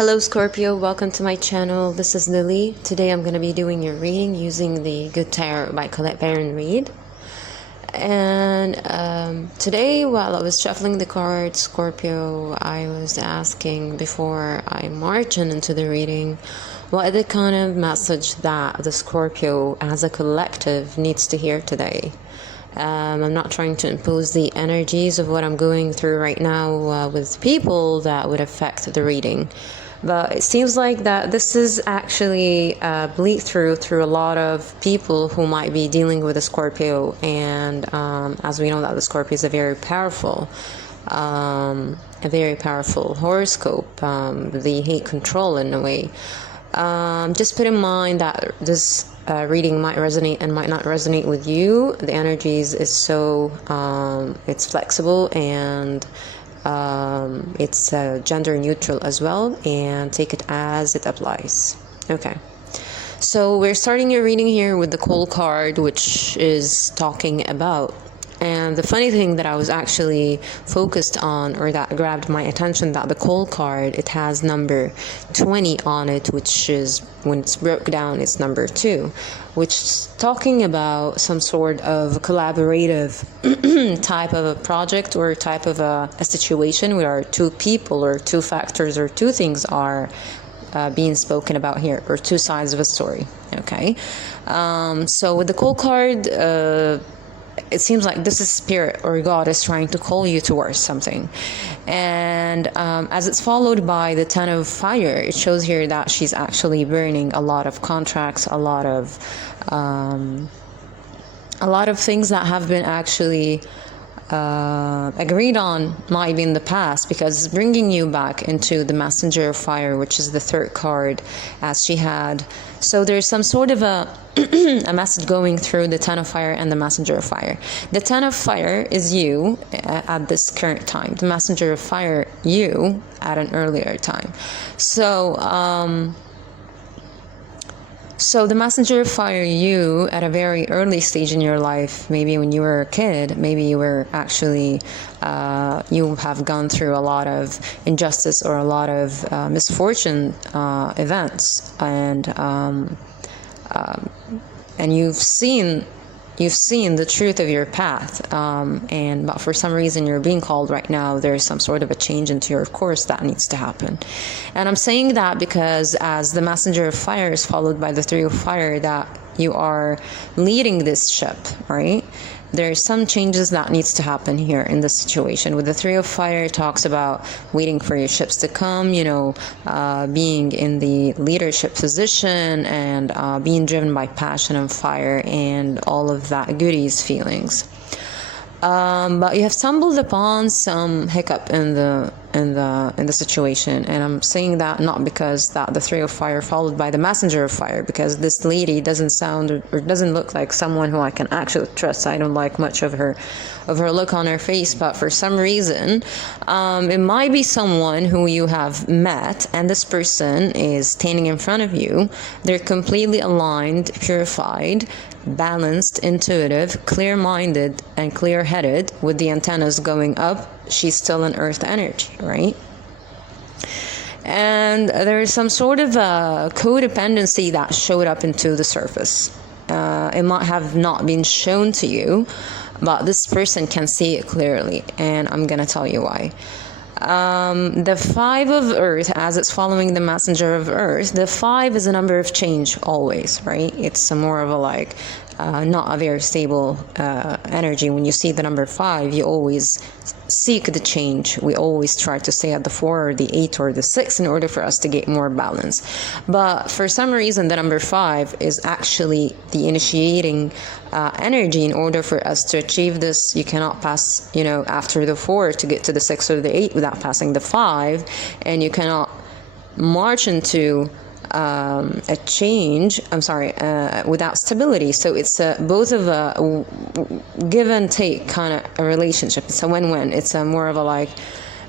Hello Scorpio, welcome to my channel. This is Lily. Today I'm going to be doing your reading using the Good Tarot by Colette and Reid. And today, while I was shuffling the cards, Scorpio, I was asking before I march into the reading, what is the kind of message that the Scorpio as a collective needs to hear today? I'm not trying to impose the energies of what I'm going through right now with people that would affect the reading. But it seems like that this is actually bleed through a lot of people who might be dealing with a Scorpio. And as we know that the Scorpio is a very powerful horoscope, the hate control in a way. Just put in mind that this reading might resonate and might not resonate with you. The energies is so it's flexible and it's gender neutral as well, and take it as it applies. Okay, so we're starting your reading here with the cold card, which is talking about. And the funny thing that I was actually focused on, or that grabbed my attention, that the cold card, it has number 20 on it, which is, when it's broke down, it's number 2, which is talking about some sort of collaborative type of a project or type of a situation where two people or two factors or two things are being spoken about here, or two sides of a story. Okay, so with the cold card, it seems like this is spirit or God is trying to call you towards something. And as it's followed by the 10 of fire, it shows here that she's actually burning a lot of contracts, a lot of things that have been actually agreed on, might be in the past, because it's bringing you back into the messenger of fire, which is the third card, as she had. So there's some sort of a message going through the 10 of fire and the messenger of fire. The 10 of fire is you at this current time, the messenger of fire, you at an earlier time. So the messenger of fire, you at a very early stage in your life, maybe when you were a kid, maybe you were actually, you have gone through a lot of injustice or a lot of misfortune events, and you've seen the truth of your path, but for some reason you're being called right now. There's some sort of a change into your course that needs to happen. And I'm saying that because as the messenger of fire is followed by the 3 of fire, that you are leading this ship, right? There's some changes that needs to happen here in this situation. With the 3 of fire, it talks about waiting for your ships to come, being in the leadership position, and being driven by passion and fire and all of that goodies feelings. But you have stumbled upon some hiccup in the situation, and I'm saying that not because that the 3 of fire followed by the messenger of fire, because this lady doesn't sound or doesn't look like someone who I can actually trust. I don't like much of her look on her face, but for some reason it might be someone who you have met, and this person is standing in front of you. They're completely aligned, purified, balanced, intuitive, clear-minded, and clear-headed, with the antennas going up. She's still an earth energy, right? And there's some sort of a codependency that showed up into the surface. It might have not been shown to you, but this person can see it clearly, and I'm gonna tell you why. The 5 of earth, as it's following the messenger of earth, the 5 is a number of change always, right? It's more of a not a very stable energy. When you see the number 5, you always seek the change. We always try to stay at the 4 or the 8 or the 6 in order for us to get more balance. But for some reason, the number 5 is actually the initiating energy. In order for us to achieve this, you cannot pass, after the 4 to get to the 6 or the 8 without passing the 5, and you cannot march into a change, without stability. So it's both of a give and take kind of a relationship. It's a win-win. It's a more of a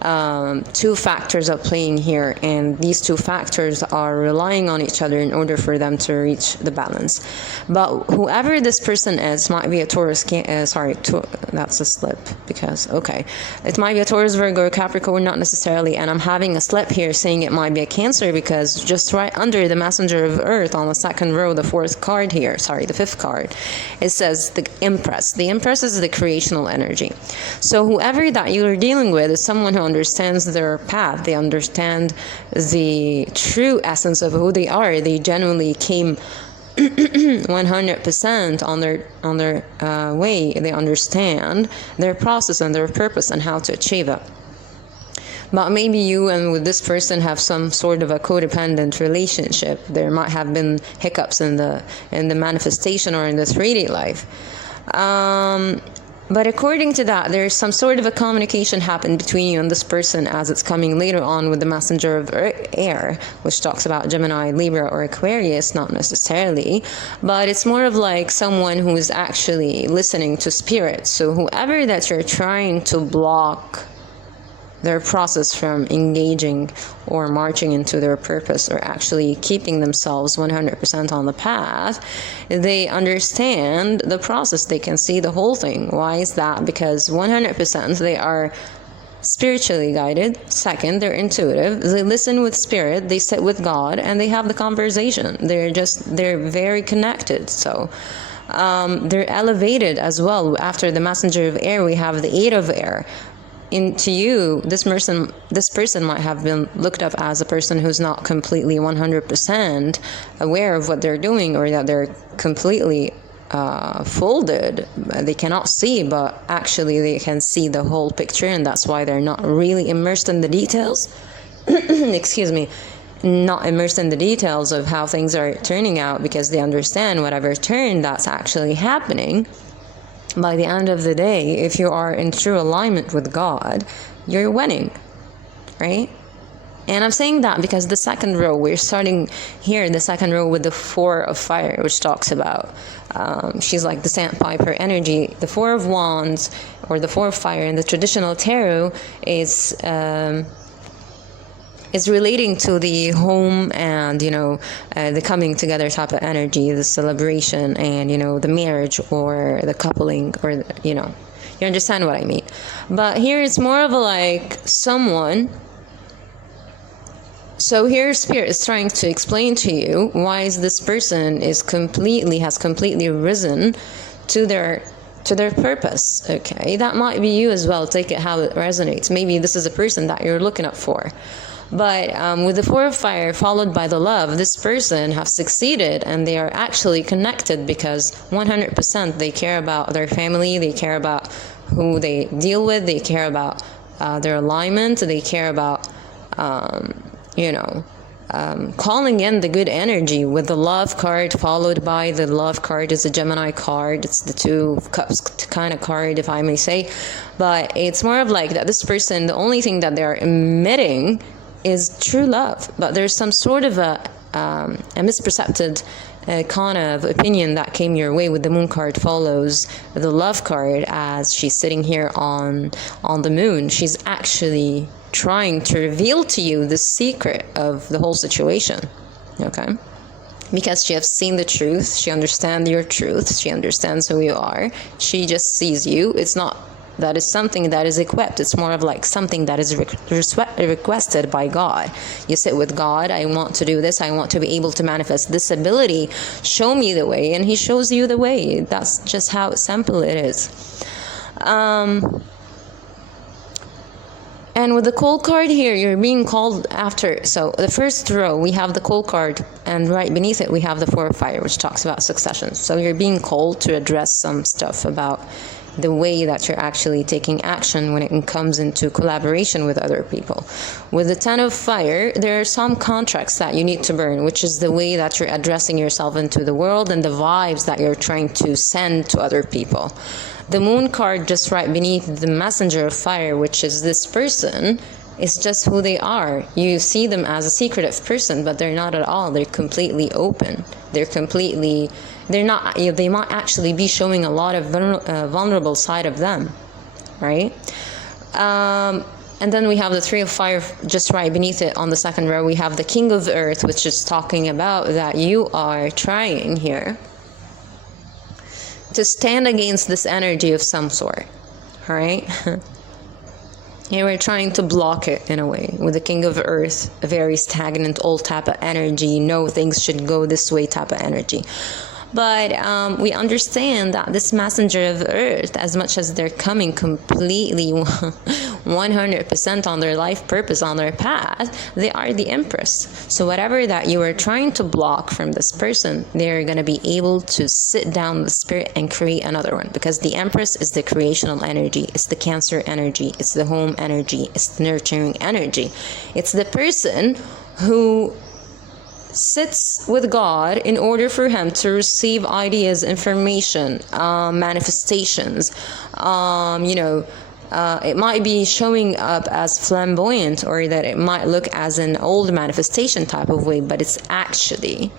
two factors are playing here, and these two factors are relying on each other in order for them to reach the balance. But whoever this person is, might be a Taurus, that's a slip, because, okay, it might be a Taurus, Virgo, Capricorn, not necessarily, and I'm having a slip here saying it might be a Cancer, because just right under the Messenger of Earth on the second row, the fourth card here, the fifth card, it says the Empress. The Empress is the creational energy. So whoever that you're dealing with is someone who understands their path. They understand the true essence of who they are. They genuinely came 100% on their way. They understand their process and their purpose and how to achieve it. But maybe you and with this person have some sort of a codependent relationship. There might have been hiccups in the manifestation or in the 3D life. But according to that, there's some sort of a communication happened between you and this person, as it's coming later on with the Messenger of Air, which talks about Gemini, Libra, or Aquarius, not necessarily. But it's more of like someone who is actually listening to spirit. So whoever that you're trying to block their process from engaging or marching into their purpose, or actually keeping themselves 100% on the path, they understand the process. They can see the whole thing. Why is that? Because 100% they are spiritually guided. Second, they're intuitive. They listen with spirit. They sit with God, and they have the conversation. They're very connected. So they're elevated as well. After the Messenger of Air, we have the Eight of Air. Into you, this person might have been looked up as a person who's not completely 100% aware of what they're doing, or that they're completely folded. They cannot see, but actually they can see the whole picture, and that's why they're not really immersed in the details. Excuse me. Not immersed in the details of how things are turning out, because they understand whatever turn that's actually happening. By the end of the day, if you are in true alignment with God, you're winning, right? And I'm saying that because the second row, we're starting here, the second row with the Four of Fire, which talks about, she's like the sandpiper energy. The Four of Wands, or the Four of Fire in the traditional tarot, is relating to the home and, the coming together type of energy, the celebration, and, the marriage or the coupling, or, you understand what I mean. But here it's more of a like someone. So here Spirit is trying to explain to you why is this person has completely risen to their purpose. Okay, that might be you as well. Take it how it resonates. Maybe this is a person that you're looking up for. But with the Four of Fire followed by the Love, this person have succeeded, and they are actually connected because 100% they care about their family, they care about who they deal with, they care about their alignment, they care about, calling in the good energy with the Love card followed by the Love card is a Gemini card. It's the Two of Cups kind of card, if I may say. But it's more of like that this person, the only thing that they're emitting is true love, but there's some sort of a mispercepted kind of opinion that came your way with the Moon card follows the Love card. As she's sitting here on the moon, she's actually trying to reveal to you the secret of the whole situation, okay? Because she has seen the truth, she understands your truth, she understands who you are, she just sees you. It's not that is something that is equipped. It's more of like something that is requested by God. You sit with God, I want to do this, I want to be able to manifest this ability, show me the way, and he shows you the way. That's just how simple it is. And with the Cold card here, you're being called after. So the first row, we have the Cold card, and right beneath it, we have the Four of Fire, which talks about succession. So you're being called to address some stuff about the way that you're actually taking action when it comes into collaboration with other people. With the Ten of Fire, there are some contracts that you need to burn, which is the way that you're addressing yourself into the world and the vibes that you're trying to send to other people. The Moon card just right beneath the Messenger of Fire, which is this person, is just who they are. You see them as a secretive person, but they're not at all. They're completely open. They might actually be showing a lot of vulnerable side of them, right? And then we have the Three of Fire just right beneath it on the second row. We have the King of Earth, which is talking about that you are trying here to stand against this energy of some sort, all right? You were trying to block it in a way with the King of Earth, a very stagnant old type of energy, no, things should go this way type of energy. But we understand that this messenger of Earth, as much as they're coming completely 100% on their life purpose, on their path, they are the Empress. So whatever that you are trying to block from this person, they're going to be able to sit down with spirit and create another one. Because the Empress is the creational energy, it's the Cancer energy, it's the home energy, it's the nurturing energy. It's the person who sits with God in order for him to receive ideas, information, manifestations. It might be showing up as flamboyant, or that it might look as an old manifestation type of way, but it's actually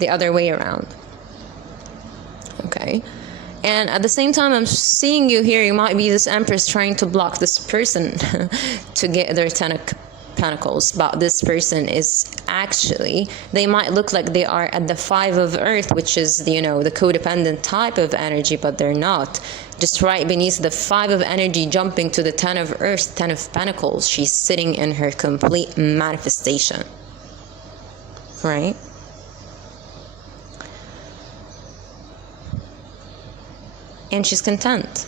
the other way around. Okay. And at the same time, I'm seeing you here, you might be this Empress trying to block this person to get their Ten of Pentacles, but this person is actually, they might look like they are at the Five of Earth, which is, the codependent type of energy, but they're not. Just right beneath the Five of Energy, jumping to the Ten of Earth, Ten of Pentacles, she's sitting in her complete manifestation, right? And she's content.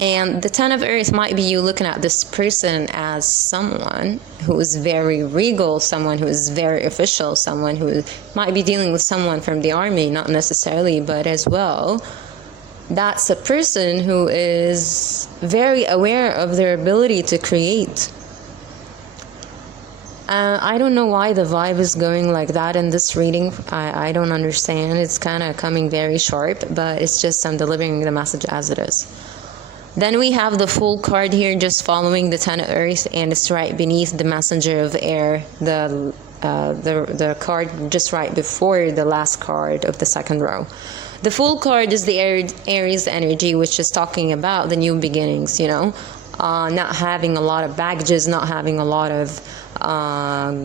And the Ten of Earth might be you looking at this person as someone who is very regal, someone who is very official, someone who might be dealing with someone from the army, not necessarily, but as well. That's a person who is very aware of their ability to create. I don't know why the vibe is going like that in this reading. I don't understand. It's kind of coming very sharp, but it's just I'm delivering the message as it is. Then we have the Fool card here, just following the Ten of Earth, and it's right beneath the Messenger of Air, the card just right before the last card of the second row. The Fool card is the Aries energy, which is talking about the new beginnings, not having a lot of baggages, not having a lot of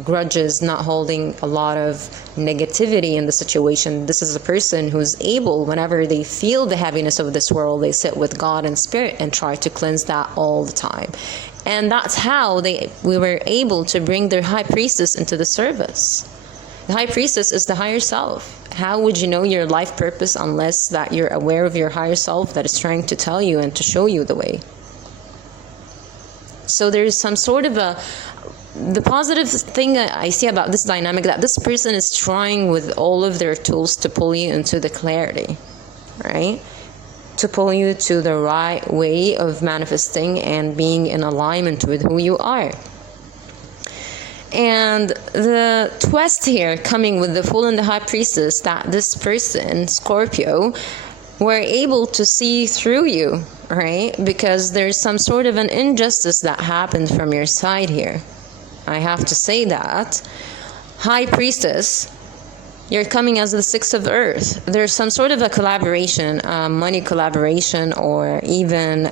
grudges, not holding a lot of negativity in the situation. This is a person who's able, whenever they feel the heaviness of this world, they sit with God and spirit and try to cleanse that all the time. And that's how we were able to bring their High Priestess into the service. The High Priestess is the higher self. How would you know your life purpose unless that you're aware of your higher self that is trying to tell you and to show you the way? So there's some sort of the positive thing I see about this dynamic, that this person is trying with all of their tools to pull you into the clarity, right? To pull you to the right way of manifesting and being in alignment with who you are. And the twist here, coming with the Fool and the High Priestess, that this person, Scorpio, were able to see through you, right? Because there's some sort of an injustice that happened from your side here. I have to say that. High Priestess, you're coming as the Six of Earth. There's some sort of a collaboration, money collaboration, or even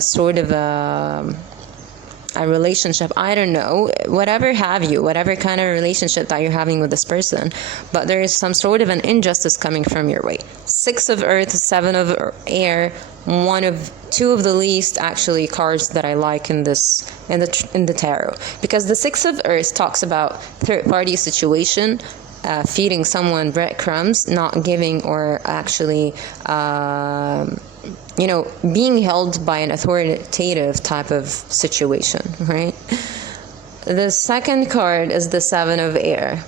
sort of a relationship, I don't know, whatever kind of relationship that you're having with this person, but there is some sort of an injustice coming from your way. Six of Earth, Seven of Air, two of the least actually cards that I like in the tarot, because the Six of Earth talks about third party situation, feeding someone breadcrumbs, not giving, or actually being held by an authoritative type of situation, right? The second card is the Seven of Air.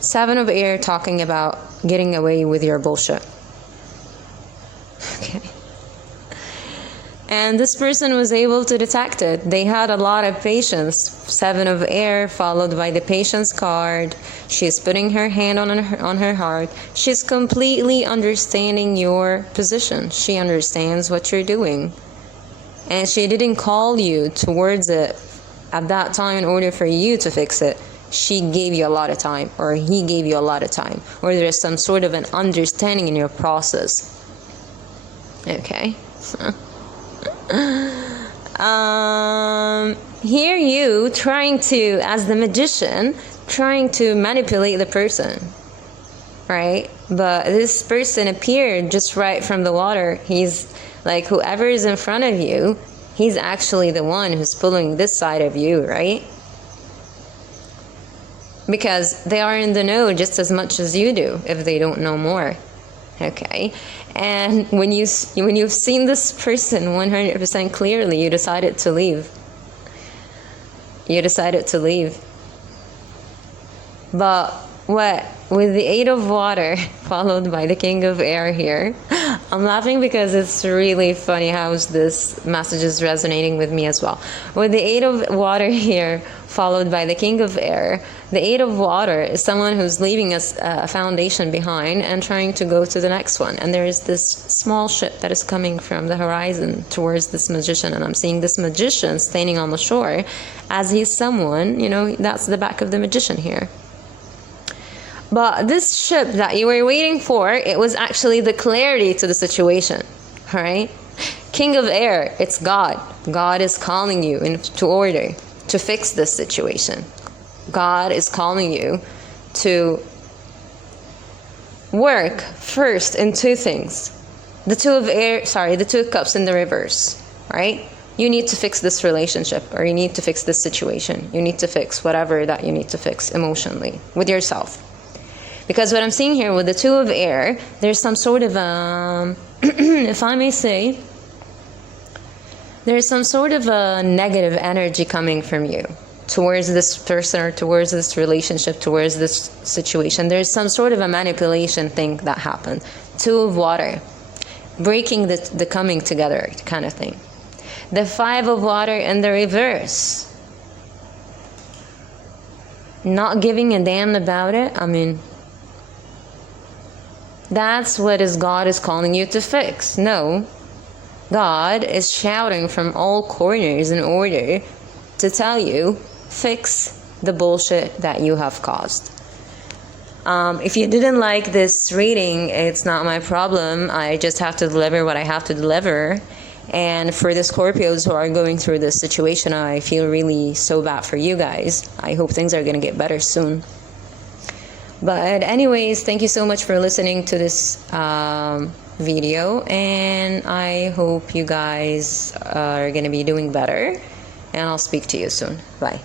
Seven of Air talking about getting away with your bullshit. Okay. And this person was able to detect it. They had a lot of patience. Seven of Air followed by the Patience card. She's putting her hand on her heart. She's completely understanding your position. She understands what you're doing. And she didn't call you towards it at that time in order for you to fix it. She gave you a lot of time, or he gave you a lot of time, or there's some sort of an understanding in your process. Okay. Here you trying to, as the magician, trying to manipulate the person, right? But this person appeared just right from the water. He's like, whoever is in front of you, he's actually the one who's pulling this side of you, right? Because they are in the know just as much as you do, if they don't know more. Okay, and when you've seen this person 100% clearly, you decided to leave. You decided to leave. But what? With the Eight of Water followed by the King of Air here, I'm laughing because it's really funny how this message is resonating with me as well. With the Eight of Water here followed by the King of Air, the Eight of Water is someone who's leaving a foundation behind and trying to go to the next one. And there is this small ship that is coming from the horizon towards this magician. And I'm seeing this magician standing on the shore as he's someone, you know, that's the back of the magician here. But this ship that you were waiting for, it was actually the clarity to the situation, all right? King of Air, it's God. God is calling you into order to fix this situation. God is calling you to work first in two things. The Two of Cups in the reverse, right? You need to fix this relationship, or you need to fix this situation. You need to fix whatever that you need to fix emotionally with yourself. Because what I'm seeing here with the Two of Air, there's some sort of, if I may say, there's some sort of a negative energy coming from you towards this person or towards this relationship, towards this situation. There's some sort of a manipulation thing that happened. Two of Water, breaking the coming together kind of thing. The Five of Water in the reverse, not giving a damn about it. I mean, that's what God is calling you to fix. No, God is shouting from all corners in order to tell you, fix the bullshit that you have caused. If you didn't like this reading, it's not my problem. I just have to deliver what I have to deliver. And for the Scorpios who are going through this situation, I feel really so bad for you guys. I hope things are going to get better soon. But anyways, thank you so much for listening to this video, and I hope you guys are going to be doing better, and I'll speak to you soon. Bye.